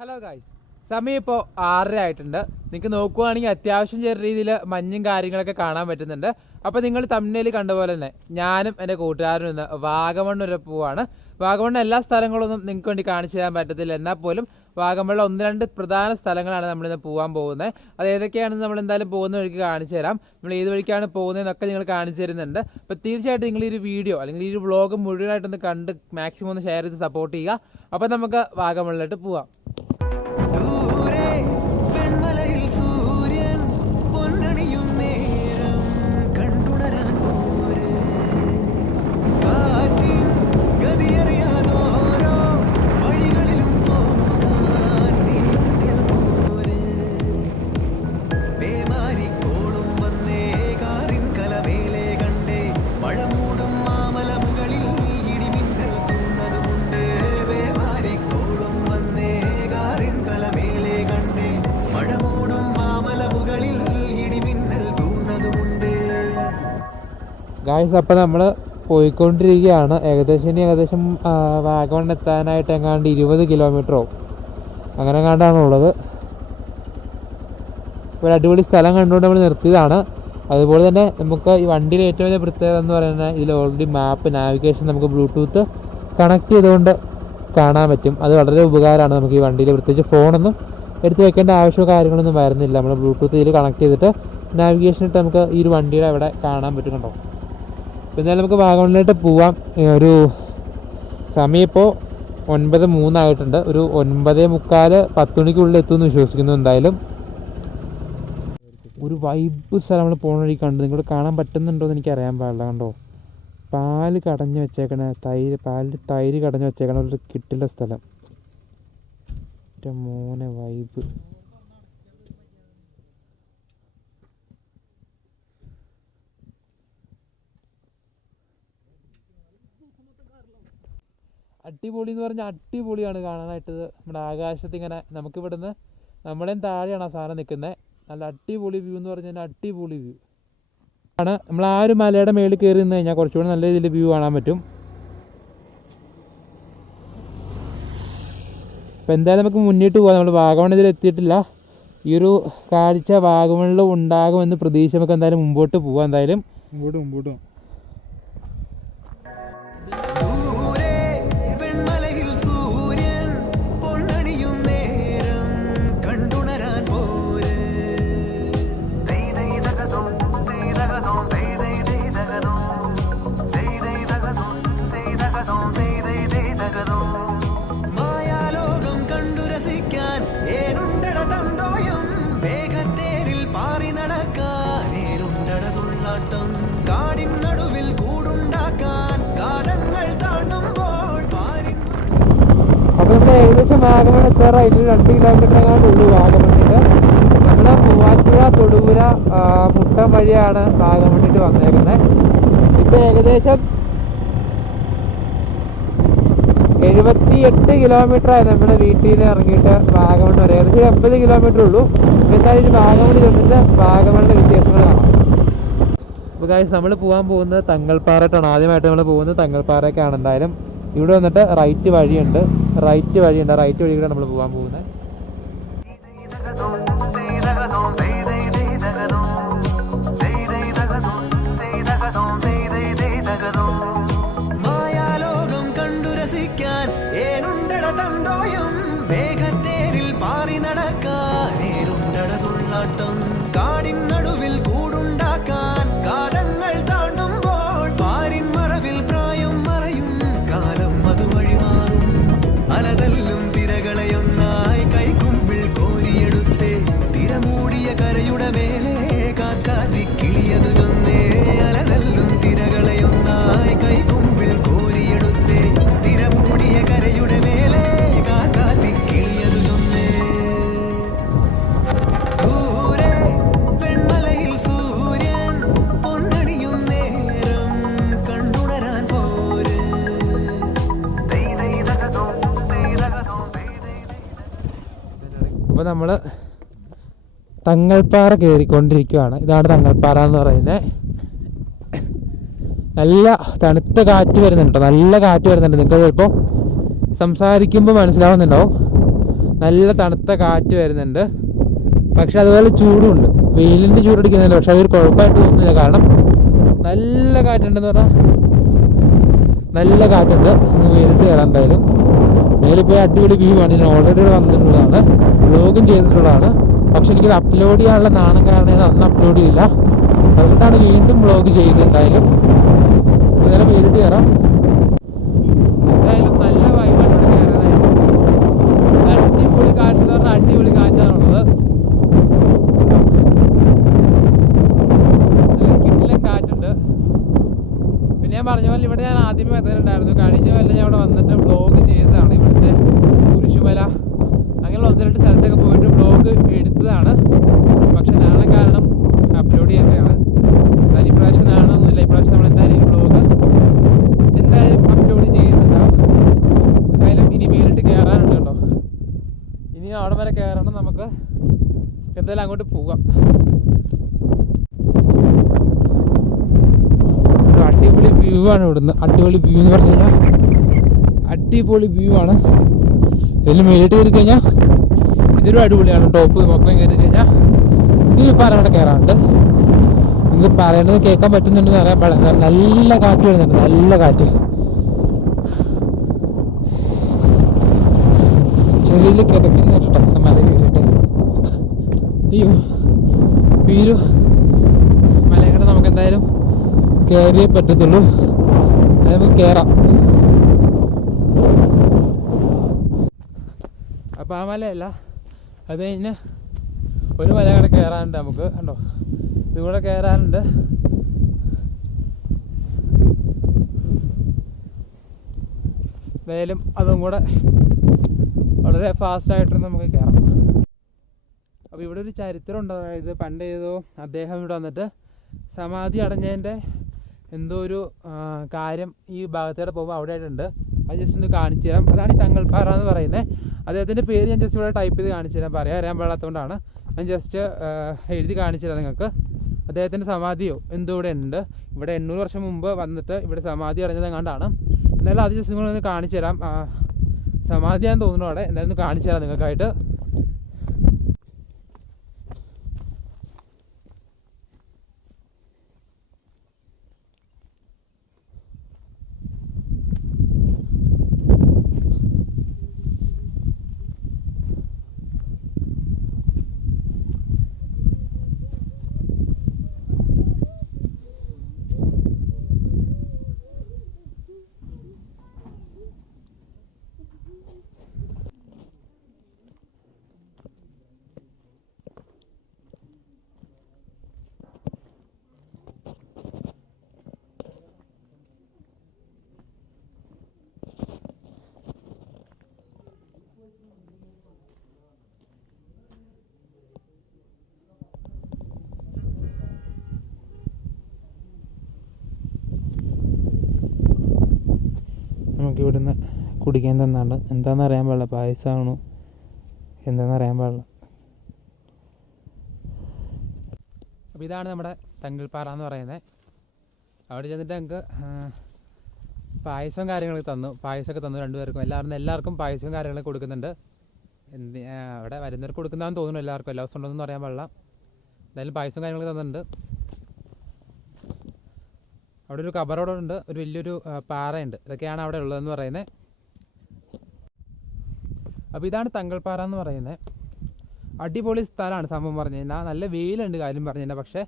Hello guys സമയം ഇപ്പോൾ ആറര ആയിട്ടുണ്ട്. നിങ്ങൾക്ക് നോക്കുവാണെങ്കിൽ അത്യാവശ്യം ചെറിയ രീതിയിൽ മഞ്ഞും കാര്യങ്ങളൊക്കെ കാണാൻ പറ്റുന്നുണ്ട്. അപ്പോൾ നിങ്ങൾ തമ്മിൽ കണ്ട പോലെ തന്നെ ഞാനും എന്റെ കൂട്ടുകാരനും ഇന്ന് വാഗമൺ വരെ പോവാണ്. വാഗമൺ എല്ലാ സ്ഥലങ്ങളൊന്നും നിങ്ങൾക്ക് വേണ്ടി കാണിച്ചു തരാൻ പറ്റത്തില്ല. എന്നാൽ പോലും വാഗമണ്ണിലെ ഒന്ന് രണ്ട് പ്രധാന സ്ഥലങ്ങളാണ് നമ്മളിന്ന് പോകാൻ പോകുന്നത്. അത് ഏതൊക്കെയാണെന്ന് നമ്മൾ എന്തായാലും പോകുന്ന വഴിക്ക് കാണിച്ചു തരാം. നമ്മൾ ഏത് വഴിക്കാണ് പോകുന്നതെന്നൊക്കെ നിങ്ങൾ കാണിച്ചു തരുന്നുണ്ട്. അപ്പോൾ തീർച്ചയായിട്ടും നിങ്ങൾ ഈ ഒരു വീഡിയോ അല്ലെങ്കിൽ ഈ ഒരു വ്ളോഗ് മുഴുവനായിട്ടൊന്ന് കണ്ട് മാക്സിമം ഒന്ന് ഷെയർ ചെയ്ത് സപ്പോർട്ട് ചെയ്യുക. അപ്പോൾ നമുക്ക് വാഗമണിലോട്ട് പോവാം. ഗായ്സ് അപ്പോൾ നമ്മൾ പോയിക്കൊണ്ടിരിക്കുകയാണ്. ഏകദേശം ഇനി ഏകദേശം വാഗമൺ എത്താനായിട്ട് എങ്ങാണ്ട് ഇരുപത് കിലോമീറ്റർ ആവും അങ്ങനെ എങ്ങാണ്ടാണ് ഉള്ളത്. ഒരു അടിപൊളി സ്ഥലം കണ്ടുകൊണ്ട് നമ്മൾ നിർത്തിയതാണ്. അതുപോലെ തന്നെ നമുക്ക് ഈ വണ്ടിയിൽ ഏറ്റവും വലിയ പ്രത്യേകത എന്ന് പറയുന്നത് ഇതിൽ ഓൾറെഡി മാപ്പ് നാവിഗേഷൻ നമുക്ക് ബ്ലൂടൂത്ത് കണക്ട് ചെയ്തുകൊണ്ട് കാണാൻ പറ്റും. അത് വളരെ ഉപകാരമാണ് നമുക്ക് ഈ വണ്ടിയിൽ. പ്രത്യേകിച്ച് ഫോണൊന്നും എടുത്ത് വെക്കേണ്ട ആവശ്യമോ കാര്യങ്ങളൊന്നും വരുന്നില്ല. നമ്മൾ ബ്ലൂടൂത്ത് ഇതിൽ കണക്ട് ചെയ്തിട്ട് നാവിഗേഷൻ ഇട്ട് നമുക്ക് ഈ ഒരു വണ്ടിയുടെ അവിടെ കാണാൻ പറ്റും എന്തായാലും നമുക്ക് വാഗമണിലോട്ട് പോവാം. ഒരു സമയം ഇപ്പോൾ ഒൻപത് മൂന്നായിട്ടുണ്ട്. ഒരു ഒൻപത് മുക്കാൽ പത്ത് മണിക്കുള്ളിൽ എത്തുമെന്ന് വിശ്വസിക്കുന്നു എന്തായാലും. ഒരു വൈബ് സ്ഥലം നമ്മൾ പോണ വഴി കണ്ടു നിങ്ങൾ കാണാൻ പറ്റുന്നുണ്ടോ എന്ന് എനിക്ക് അറിയാൻ പാടില്ല കണ്ടോ? പാൽ കടഞ്ഞ് വെച്ചേക്കണ തൈര് പാലിൽ തൈര് കടഞ്ഞ് വെച്ചേക്കണ ഒരു കിട്ടില്ല സ്ഥലം. മോനെ വൈബ് അടിപൊളി എന്ന് പറഞ്ഞാൽ അടിപൊളിയാണ് കാണാനായിട്ട് നമ്മുടെ ആകാശത്ത് ഇങ്ങനെ നമുക്ക് ഇവിടുന്ന് നമ്മളെയും താഴെയാണ് ആ സാധനം നിൽക്കുന്നത് നല്ല അടിപൊളി വ്യൂ എന്ന് പറഞ്ഞാൽ അടിപൊളി വ്യൂ ആണ് നമ്മൾ ആ ഒരു മലയുടെ മേളിൽ കയറി നിന്ന് കഴിഞ്ഞാൽ കുറച്ചുകൂടി നല്ല രീതിയിൽ വ്യൂ കാണാൻ പറ്റും. അപ്പോൾ എന്തായാലും നമുക്ക് മുന്നിട്ട് പോകാം നമ്മൾ വാഗമൺ ഇതിൽ എത്തിയിട്ടില്ല. ഈ ഒരു കാഴ്ച വാഗമണിൽ ഉണ്ടാകുമെന്ന് പ്രതീക്ഷ നമുക്ക് എന്തായാലും മുമ്പോട്ട് പോകാം എന്തായാലും. മുമ്പോട്ട് മുമ്പോട്ട്. നമ്മൾ ഏകദേശം വാഗമൺ എത്താറായി ഇനി രണ്ട് കിലോമീറ്റർ എങ്ങാണ്ട് ഉള്ളൂ വാഗമണ്ണിട്ട് നമ്മൾ മൂവാറ്റുപുഴ തൊടുപുര മുട്ടം വഴിയാണ് വാഗമണ്ണിട്ട് വന്നേക്കുന്നത് ഇപ്പോൾ ഏകദേശം എഴുപത്തി എട്ട് കിലോമീറ്റർ ആയി നമ്മുടെ വീട്ടിൽ നിന്ന് ഇറങ്ങിയിട്ട് വാഗമൺ വരെ. ഏകദേശം എൺപത് കിലോമീറ്റർ ഉള്ളൂ. എന്തായാലും വാഗമൺ ചെന്നിട്ട് വാഗമണിന്റെ വിശേഷങ്ങൾ കാണാം. അപ്പോൾ ഗായ്സ് നമ്മൾ പോകാൻ പോകുന്നത് തങ്ങൾപ്പാറയിട്ടാണ് ആദ്യമായിട്ട് നമ്മൾ പോകുന്നത് തങ്ങൾപ്പാറയൊക്കെയാണ് എന്തായാലും. ഇവിടെ വന്നിട്ട് റൈറ്റ് വഴിയുണ്ട്. റൈറ്റ് വഴിയുണ്ട്. റൈറ്റ് വഴി കൂടെ നമ്മൾ പോകാൻ പോകുന്നത്. മായാലോകം കണ്ടു രസിക്കാൻ തന്തോയം. പാറി നടക്കാൻ തുള്ളാട്ടം. നമ്മൾ തങ്ങൾപ്പാറ കയറിക്കൊണ്ടിരിക്കുകയാണ് ഇതാണ് തങ്ങൾപ്പാറ എന്ന് പറയുന്നത് നല്ല തണുത്ത കാറ്റ് വരുന്നുണ്ട്. നല്ല കാറ്റ് വരുന്നുണ്ട്. നിങ്ങൾക്ക് ചിലപ്പോൾ സംസാരിക്കുമ്പോൾ മനസ്സിലാവുന്നുണ്ടാവും. നല്ല തണുത്ത കാറ്റ് വരുന്നുണ്ട്. പക്ഷെ അതുപോലെ ചൂടുമുണ്ട്. വെയിലിന്റെ ചൂടടിക്കുന്നില്ല പക്ഷെ അതൊരു കുഴപ്പമായിട്ട് തോന്നുന്നില്ല. കാരണം നല്ല കാറ്റുണ്ടെന്ന് പറഞ്ഞാൽ നല്ല കാറ്റുണ്ട്. വെയിലിട്ട് കയറാൻ എന്തായാലും. പോയി അടിപൊളി വ്യൂ ആണ് ഞാൻ ഓൾറെഡി വന്നിട്ടുള്ളതാണ്. വ്ലോഗും ചെയ്തിട്ടുള്ളതാണ്. പക്ഷെ എനിക്കത് അപ്ലോഡ് ചെയ്യാനുള്ള നാണം കാരണം ഞാൻ അന്ന് അപ്ലോഡ് ചെയ്യില്ല അതുകൊണ്ടാണ് വീണ്ടും വ്ലോഗ് ചെയ്തത് എന്തായാലും ഇന്നലെ വേരിട്ട് കയറാം എന്തായാലും നല്ല വൈബാണ് ഇവിടെ കയറാനായിട്ട് അടിപൊളി കാറ്റ് എന്ന് പറഞ്ഞാൽ അടിപൊളി കാറ്റാണുള്ളത് നല്ല കിടിലൻ കാറ്റുണ്ട് പിന്നെ ഞാൻ പറഞ്ഞ പോലെ ഇവിടെ ഞാൻ ആദ്യമേ വന്നിട്ടുണ്ടായിരുന്നു. കഴിഞ്ഞ കൊല്ലം ഞാൻ ഇവിടെ വന്നിട്ട് ബ്ലോഗ് ചെയ്തതാണ് ഇവിടുത്തെ കുരിശുമല. അങ്ങനെയുള്ള ഒന്ന് രണ്ട് സ്ഥലത്തൊക്കെ പോയിട്ട് ബ്ലോഗ് എടുത്തതാണ്. പക്ഷെ നാളെ കാരണം അപ്ലോഡ് ചെയ്യുന്നതാണ് എന്തായാലും ഇപ്രാവശ്യം നാളൊന്നുമില്ല. ഇപ്രാവശ്യം നമ്മൾ എന്തായാലും ബ്ലോഗ് എന്തായാലും അപ്ലോഡ് ചെയ്യുന്നുണ്ടാവും എന്തായാലും ഇനി മേലിട്ട് കയറാനുണ്ട് കേട്ടോ ഇനി അവിടെ വരെ കയറണം നമുക്ക്. എന്തായാലും അങ്ങോട്ട് പോവാം ഒരു അടിപൊളി വ്യൂ ആണ് ഇവിടുന്ന്. അടിപൊളി വ്യൂ എന്ന് പറഞ്ഞു കഴിഞ്ഞാൽ അടിപൊളി വ്യൂ ആണ്. ഇതിൽ മേലിട്ട് കയറി കഴിഞ്ഞാൽ ഇതൊരു അടിപൊളിയാണ്. ടോപ്പ് മൊത്തം കയറി കഴിഞ്ഞാൽ ഈ പാറ അവിടെ കയറാറുണ്ട് ഇത് പറയണത് കേൾക്കാൻ പറ്റുന്നുണ്ടെന്ന് അറിയാൻ പാടില്ല നല്ല കാറ്റ് വരുന്നുണ്ട്. നല്ല കാറ്റ്. ചെളിയിൽ കിടക്കുന്ന കേട്ടോ. മല കയറിയിട്ട്. അയ്യോ. വീരു മലയുടെ നമുക്ക് എന്തായാലും കയറിയേ പറ്റത്തുള്ളൂ. നമുക്ക് കയറാം അപ്പം ആ മലയല്ല. അത് കഴിഞ്ഞ് ഒരു മല കൂടെ കയറാനുണ്ട് നമുക്ക്. കണ്ടോ? ഇതുകൂടെ കയറാനുണ്ട് എന്തായാലും അതും കൂടെ വളരെ ഫാസ്റ്റായിട്ട് നമുക്ക് കയറാം അപ്പോൾ ഇവിടെ ഒരു ചരിത്രം ഉണ്ട് അതായത് പണ്ട് ചെയ്തോ അദ്ദേഹം ഇവിടെ വന്നിട്ട് സമാധി അടഞ്ഞതിന്റെ എന്തോ ഒരു കാര്യം ഈ ഭാഗത്തൂടെ പോകുമ്പോൾ അവിടെ ആയിട്ടുണ്ട് അത് ജസ്റ്റ് ഒന്ന് കാണിച്ചു തരാം. അതാണ് ഈ തങ്ങൾപ്പാറ എന്ന് പറയുന്നത് അദ്ദേഹത്തിന്റെ പേര് ഞാൻ ജസ്റ്റ് ഇവിടെ ടൈപ്പ് ചെയ്ത് കാണിച്ചു തരാം. പറയാൻ അറിയാൻ പാടാത്തതുകൊണ്ടാണ് ഞാൻ ജസ്റ്റ് എഴുതി കാണിച്ചു തരാം നിങ്ങൾക്ക്. അദ്ദേഹത്തിന്റെ സമാധിയോ എന്തോ ഇവിടെ ഉണ്ട്. ഇവിടെ എണ്ണൂറ് വർഷം മുമ്പ് വന്നിട്ട് ഇവിടെ സമാധി അടഞ്ഞത് കണ്ടാണ് എന്നാലും അത് ജസ്റ്റ് നിങ്ങളൊന്ന് കാണിച്ചു തരാം. സമാധിയാന്ന് തോന്നുന്നു അവിടെ. എന്തായാലും കാണിച്ചു തരാം നിങ്ങൾക്കായിട്ട്. നമുക്ക് ഇവിടുന്ന് കുടിക്കാൻ തന്നാണ് എന്താണെന്ന് അറിയാൻ പാടില്ല. പായസമാണോ എന്താണെന്ന് അറിയാൻ പാടില്ല. അപ്പോൾ ഇതാണ് നമ്മുടെ തങ്കിൾപ്പാറ എന്ന് പറയുന്നത് അവിടെ ചെന്നിട്ട് ഞങ്ങൾക്ക് പായസവും കാര്യങ്ങളൊക്കെ തന്നു. പായസമൊക്കെ തന്നു രണ്ടുപേർക്കും. എല്ലാവരും എല്ലാവർക്കും പായസവും കാര്യങ്ങളൊക്കെ കൊടുക്കുന്നുണ്ട്. എന്ത് അവിടെ വരുന്നവർക്ക് കൊടുക്കുന്നതാണെന്ന് തോന്നുന്നു എല്ലാവർക്കും. എല്ലാ ദിവസം ഉണ്ടെന്നൊന്നും അറിയാൻ പാടില്ല. എന്തായാലും പായസവും കാര്യങ്ങളൊക്കെ തന്നിട്ടുണ്ട്. അവിടെ ഒരു കബറോടുണ്ട് ഒരു വലിയൊരു പാറയുണ്ട്. ഇതൊക്കെയാണ് അവിടെ ഉള്ളതെന്ന് പറയുന്നത്. അപ്പോൾ ഇതാണ് തങ്കൾപ്പാറ എന്ന് പറയുന്നത്. അടിപൊളി സ്ഥലമാണ് സംഭവം പറഞ്ഞു കഴിഞ്ഞാൽ നല്ല വെയിലുണ്ട് കാര്യം പറഞ്ഞു കഴിഞ്ഞാൽ പക്ഷേ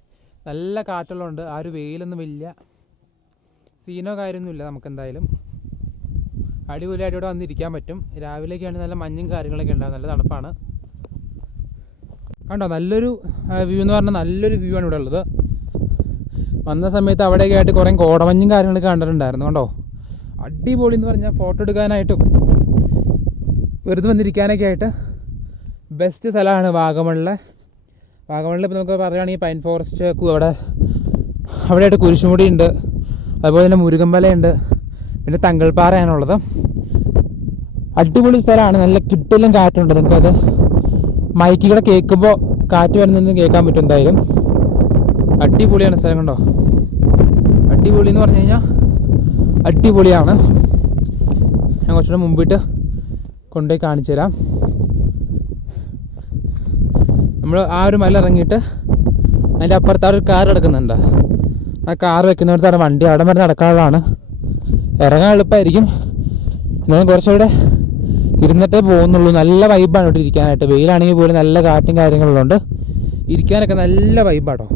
നല്ല കാറ്റുള്ളതുകൊണ്ട് ആ ഒരു വെയിലൊന്നും വലിയ സീനോ കാര്യമൊന്നുമില്ല നമുക്ക് എന്തായാലും. അടിപൊളിയായിട്ട് ഇവിടെ വന്നിരിക്കാൻ പറ്റും. രാവിലെയൊക്കെയാണെങ്കിൽ നല്ല മഞ്ഞും കാര്യങ്ങളൊക്കെ ഉണ്ടാകും നല്ല തണുപ്പാണ്. കണ്ടോ? നല്ലൊരു വ്യൂ എന്ന് പറഞ്ഞാൽ നല്ലൊരു വ്യൂ ആണ് ഇവിടെ ഉള്ളത്. വന്ന സമയത്ത് അവിടെയൊക്കെ ആയിട്ട് കുറേ കോടമഞ്ഞും കാര്യങ്ങളൊക്കെ കണ്ടിട്ടുണ്ടായിരുന്നു കണ്ടോ? അടിപൊളി എന്ന് പറഞ്ഞാൽ ഫോട്ടോ എടുക്കാനായിട്ടും വെറുതെ വന്നിരിക്കാനൊക്കെ ആയിട്ട് ബെസ്റ്റ് സ്ഥലമാണ് വാഗമണിലെ. വാഗമണിൽ ഇപ്പോൾ നമുക്ക് പറയുകയാണെങ്കിൽ പൈൻ ഫോറസ്റ്റ് അവിടെ അവിടെയായിട്ട് കുരിശുമുടി ഉണ്ട്. അതുപോലെ തന്നെ മുരുകമ്പലയുണ്ട് പിന്നെ തങ്കൾപ്പാറയാണുള്ളത്. അടിപൊളി സ്ഥലമാണ്. നല്ല കിട്ടിലും കാറ്റുണ്ട് നിങ്ങൾക്കത് മൈക്കിലൂടെ കേൾക്കുമ്പോൾ കാറ്റ് വരുന്നതെന്ന് കേൾക്കാൻ പറ്റും എന്തായാലും. അടിപൊളിയാണ് സ്ഥലം കണ്ടോ? അടിപൊളി എന്ന് പറഞ്ഞു കഴിഞ്ഞാൽ അടിപൊളിയാണ്. ഞാൻ കുറച്ചുകൂടെ മുമ്പിട്ട് കൊണ്ടുപോയി കാണിച്ചു തരാം. നമ്മൾ ആ ഒരു മല ഇറങ്ങിയിട്ട് അതിന്റെ അപ്പുറത്ത് ആ ഒരു കാർ കിടക്കുന്നുണ്ട്. ആ കാർ വെക്കുന്നിടത്താണ് വണ്ടി അവിടെ വരെ നടക്കാനുള്ളതാണ്. ഇറങ്ങാൻ എളുപ്പമായിരിക്കും. എന്നാലും കുറച്ചുകൂടെ ഇരുന്നിട്ടേ പോകുന്നുള്ളൂ. നല്ല വൈബാണ് ഇവിടെ ഇരിക്കാനായിട്ട്. വെയിലാണെങ്കിൽ പോലും നല്ല കാറ്റും കാര്യങ്ങളുണ്ട് ഇരിക്കാനൊക്കെ നല്ല വൈബാട്ടോ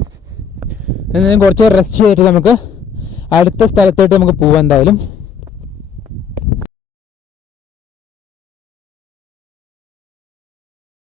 എന്നാലും കുറച്ച് റെസ്റ്റ് ചെയ്തിട്ട് നമുക്ക് അടുത്ത സ്ഥലത്തോട്ട് നമുക്ക് പോകാം എന്തായാലും